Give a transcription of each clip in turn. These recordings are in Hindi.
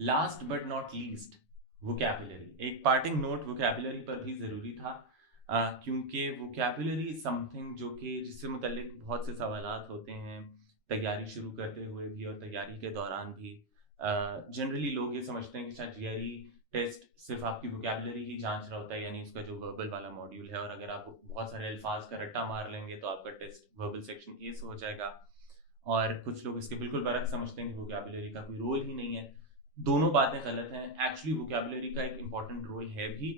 Last but not least, vocabulary. एक पार्टिंग नोट वोकैबुलरी पर भी ज़रूरी था, क्योंकि वोकैबुलरी समथिंग जो कि जिससे मुतल्लिक बहुत से सवालात होते हैं, तैयारी शुरू करते हुए भी और तैयारी के दौरान भी। जनरली लोग ये समझते हैं कि शायद जीआरई टेस्ट सिर्फ आपकी वोकैबुलरी ही जांच रहा होता है, यानी उसका जो वर्बल वाला मॉड्यूल है, और अगर आप बहुत सारे अल्फाज का रट्टा मार लेंगे तो आपका टेस्ट वर्बल सेक्शन ए से हो जाएगा। और कुछ लोग इसके बिल्कुल बरक्स समझते हैं कि वोकैबुलरी का कोई रोल ही नहीं है। दोनों बातें गलत हैं। एक्चुअली वोकैबुलरी का एक इंपॉर्टेंट रोल है भी,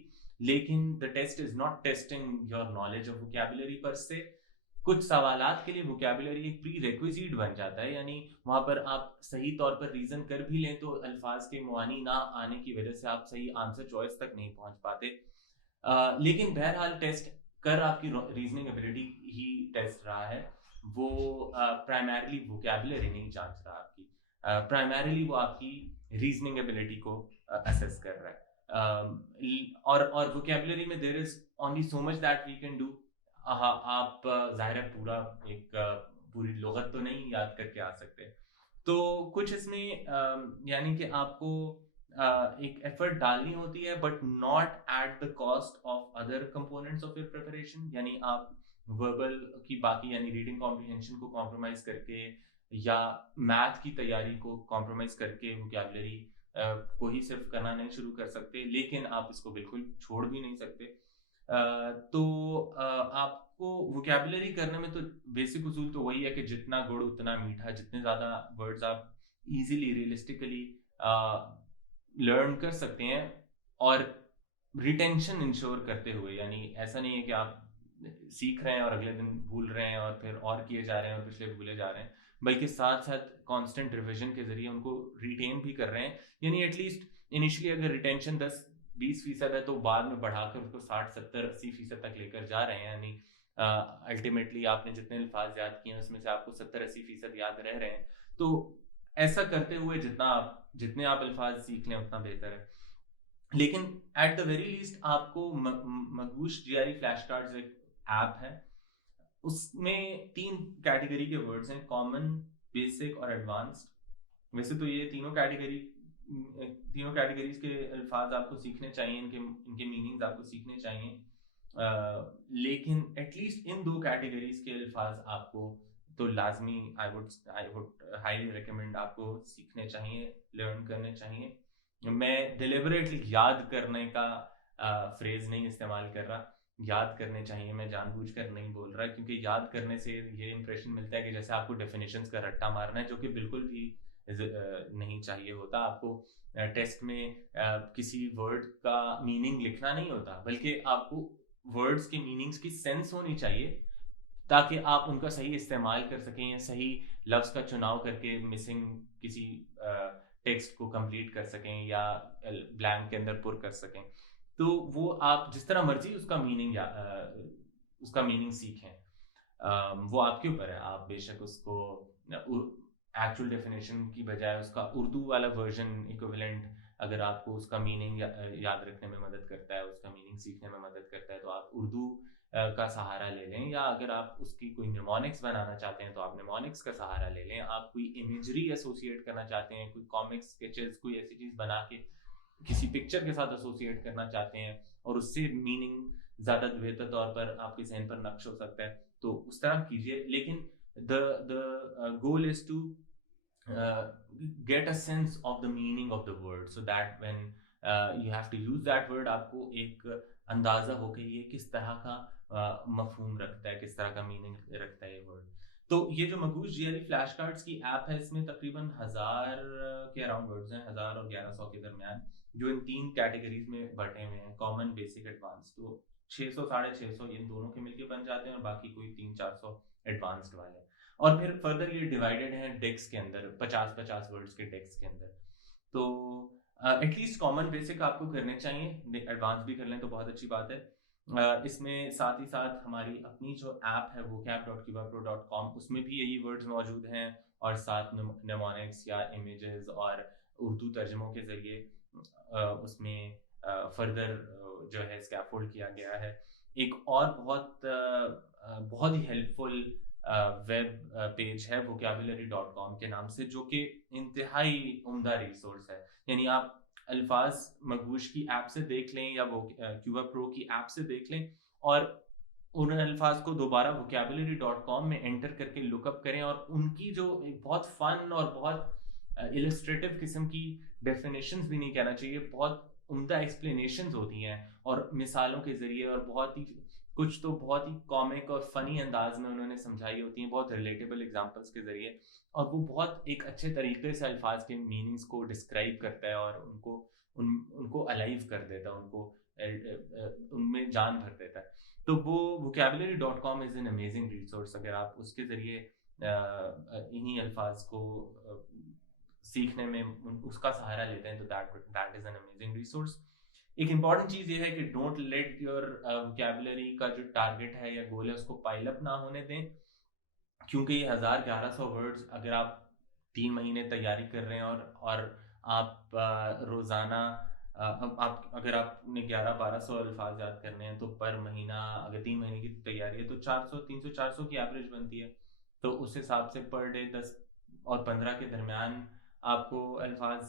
लेकिन the test is not testing your knowledge of vocabulary per se. कुछ सवालात के लिए वोकैबुलरी एक प्री रिक्विजिट बन जाता है, यानी वहां पर आप सही तौर पर रीजन कर भी लें तो अल्फाज के मुआनी ना आने की वजह से आप सही आंसर चॉइस तक नहीं पहुंच पाते। लेकिन बहरहाल टेस्ट कर आपकी रीजनिंग एबिलिटी ही टेस्ट रहा है। वो प्राइमरीली वोकैबुलरी नहीं जांच रहा आपकी, प्राइमरीली वो आपकी रीजनिंग एबिलिटी को असेस कर रहा है। और वोकैबुलरी में there is only so much that we can do. आप जाहिर है पूरा एक पूरी लुगत तो नहीं याद करके आ सकते, तो कुछ इसमें यानी कि आपको एक एफर्ट डालनी होती है, but not at the cost of other components of your preparation. यानी आप वर्बल की बाकी यानी रीडिंग कॉम्प्रिहेंशन को कॉम्प्रोमाइज करके या मैथ की तैयारी को कॉम्प्रोमाइज करके वोकैबुलरी को ही सिर्फ करना नहीं शुरू कर सकते, लेकिन आप इसको बिल्कुल छोड़ भी नहीं सकते। तो आपको वोकैबुलरी करने में तो बेसिक उसूल तो वही है कि जितना गुड़ उतना मीठा, जितने ज़्यादा वर्ड्स आप इजीली रियलिस्टिकली लर्न कर सकते हैं, और रिटेंशन इंश्योर करते हुए, यानी ऐसा नहीं है कि आप सीख रहे हैं और अगले दिन भूल रहे हैं और फिर और किए जा रहे हैं और पिछले भूले जा रहे हैं, बल्कि साथ साथ कांस्टेंट रिवीजन के जरिए उनको रिटेन भी कर रहे हैं। यानी एटलीस्ट इनिशियली अगर रिटेंशन 10-20% है, तो बाद में बढ़ाकर उसको 60-70-80% तक लेकर जा रहे हैं। यानी अल्टीमेटली आपने जितने अल्फाज याद किए हैं उसमें से आपको 70-80% याद रह रहे हैं। तो ऐसा करते हुए जितने आप अल्फाज सीख लें उतना बेहतर है। लेकिन एट द वेरी लीस्ट आपको मगूश जीआरई फ्लैश कार्ड्स एक ऐप है, उसमें 3 कैटेगरी के वर्ड्स हैं: कॉमन, बेसिक और एडवांस्ड। वैसे तो ये तीनों कैटेगरीज के अल्फाज आपको सीखने चाहिए, इनके इनके मीनिंग्स आपको सीखने चाहिए। लेकिन एटलीस्ट इन 2 कैटेगरीज के अल्फाज आपको तो लाजमी, आई वुड हाईली रिकमेंड, आपको सीखने चाहिए, लर्न करने चाहिए। मैं डिलिबरेटली याद करने का फ्रेज नहीं इस्तेमाल कर रहा। याद करने चाहिए मैं जानबूझकर नहीं बोल रहा, क्योंकि याद करने से ये इंप्रेशन मिलता है कि जैसे आपको डेफिनेशंस का रट्टा मारना है, जो कि बिल्कुल भी नहीं चाहिए होता। आपको टेस्ट में किसी वर्ड का मीनिंग लिखना नहीं होता, बल्कि आपको वर्ड्स के मीनिंग्स की सेंस होनी चाहिए, ताकि आप उनका सही इस्तेमाल कर सकें या सही लफ्ज का चुनाव करके मिसिंग किसी टेक्स्ट को कंप्लीट कर सकें या ब्लैंक के अंदर पुर कर सकें। तो वो आप जिस तरह मर्जी उसका मीनिंग सीखें, वो आपके ऊपर है। आप बेशक उसको एक्चुअल डेफिनेशन की बजाय उसका उर्दू वाला वर्जन इक्विवेलेंट, अगर आपको उसका मीनिंग याद रखने में मदद करता है, उसका मीनिंग सीखने में मदद करता है, तो आप उर्दू का सहारा ले लें। या अगर आप उसकी कोई निमोनिक्स बनाना चाहते हैं तो आप निमोनिक्स का सहारा ले लें। आप कोई इमेजरी एसोसिएट करना चाहते हैं, कोई कॉमिक्स स्केचेस कोई ऐसी चीज बना के किसी पिक्चर के साथ एसोसिएट करना चाहते हैं और उससे मीनिंग ज्यादा बेहतर तौर पर आपके जहन पर नक्श हो सकता है, तो उस तरह कीजिए। लेकिन the goal is to get a sense of the meaning of the word, so that when you have to use that word, आपको एक अंदाजा हो कि ये किस तरह का मफहूम रखता है, किस तरह का मीनिंग रखता है ये वर्ड। तो ये जो मगूज जीआरई फ्लैश कार्ड्स की ऐप है, इसमें तकरीबन 1000 के अराउंड वर्ड्स हैं, 1000 और 1100 के दरमियान, जो इन 3 कैटेगरीज में बटे हुए हैं: कॉमन, बेसिक, एडवांस। तो 600-650 इन दोनों के मिलके बन जाते हैं, और बाकी कोई 300-400 एडवांस्ड वाले। और फिर फर्दर ये डिवाइडेड है डेक्स के अंदर, 50-50 वर्ड्स के डेक्स के अंदर। तो एटलीस्ट कॉमन बेसिक आपको करने चाहिए, एडवांस भी कर लें तो बहुत अच्छी बात है। इसमें साथ ही साथ हमारी अपनी जो ऐप है vocab.kivapro.com, उसमें भी यही वर्ड्स मौजूद हैं, और साथ नेमोनिक्स या इमेजेस और उर्दू तर्जमों के जरिए उसमें फर्दर जो है स्कैफोल्ड किया गया है। एक और बहुत ही हेल्पफुल वेब पेज है vocabulary.com के नाम से, जो कि इंतहाई उम्दा रिसोर्स है। यानी आप अल्फाज मगूश की ऐप से देख लें या वो क्यूबा प्रो की ऐप से देख लें, और उन अल्फाज को दोबारा vocabulary.com में एंटर करके लुकअप करें, और उनकी जो एक बहुत फन और बहुत इलस्ट्रेटिव किस्म की डेफिनेशंस भी नहीं कहना चाहिए, बहुत उम्दा एक्सप्लेनेशंस होती हैं और मिसालों के जरिए, और बहुत ही कुछ तो बहुत ही कॉमिक और फनी अंदाज में उन्होंने समझाई होती हैं, बहुत रिलेटेबल एग्जांपल्स के जरिए, और वो बहुत एक अच्छे तरीके से अल्फाज के मीनिंग्स को डिस्क्राइब करता है और उनको अलाइव कर देता है, उनमें जान भर देता है। तो वो vocabulary.com is an amazing resource. अगर आप उसके जरिए इन्हीं अल्फाज को सीखने में उसका सहारा लेते हैं, तो that is an amazing resource. एक इंपॉर्टेंट चीज ये है कि डोंट लेट योर वोकैबुलरी का जो टारगेट है या गोल है उसको पाइल अप ना होने दें, क्योंकि ये 1000-1100 वर्ड्स अगर आप 3 महीने तैयारी कर रहे हैं, और आप रोजाना आप अगर आपने 1100-1200 अल्फाज याद करने हैं, तो पर महीना अगर 3 महीने की तैयारी है तो 400 300 400 की एवरेज बनती है। तो उस हिसाब से पर डे 10 और 15 के दरमियान आपको अल्फाज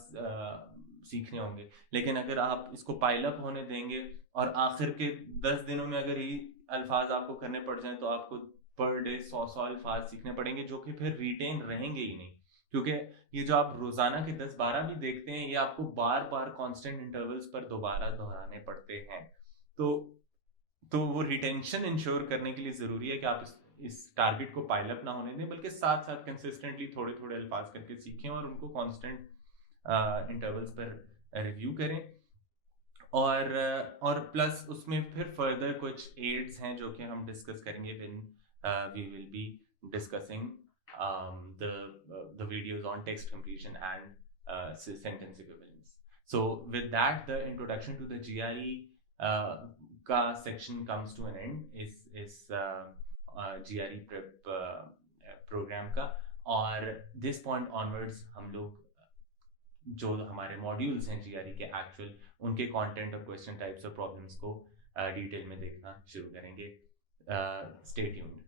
सीखने होंगे। लेकिन अगर आप इसको पाइल अप होने देंगे और आखिर के 10 दिनों में अगर ये अल्फाज आपको करने पड़ जाएं, तो आपको पर डे 100 अल्फाज सीखने पड़ेंगे, जो कि फिर रिटेन रहेंगे ही नहीं। क्योंकि ये जो आप रोजाना के 10-12 भी देखते हैं, ये आपको बार बार कांस्टेंट इंटरवल्स पर दोबारा दोहराने पड़ते हैं। तो वो रिटेंशन इंश्योर करने के लिए जरूरी है कि आप इस टारगेट को पाइल अप ना होने दें, बल्कि साथ साथ कंसिस्टेंटली थोड़े थोड़े अल्फाज करके सीखें और उनको कांस्टेंट इंटरवल्स पर रिव्यू करें। और प्लस उसमें फिर फर्दर कुछ एड्स हैं जो कि हम डिस्कस करेंगे when we will be discussing the videos on text completion and sentence equivalence. So with that, the introduction to the GRE का section comes to an end इस GRE prep program का। और this point onwards हम लोग जो हमारे मॉड्यूल्स हैं GRE के एक्चुअल, उनके कंटेंट और क्वेश्चन टाइप्स और प्रॉब्लम्स को डिटेल में देखना शुरू करेंगे। Stay tuned.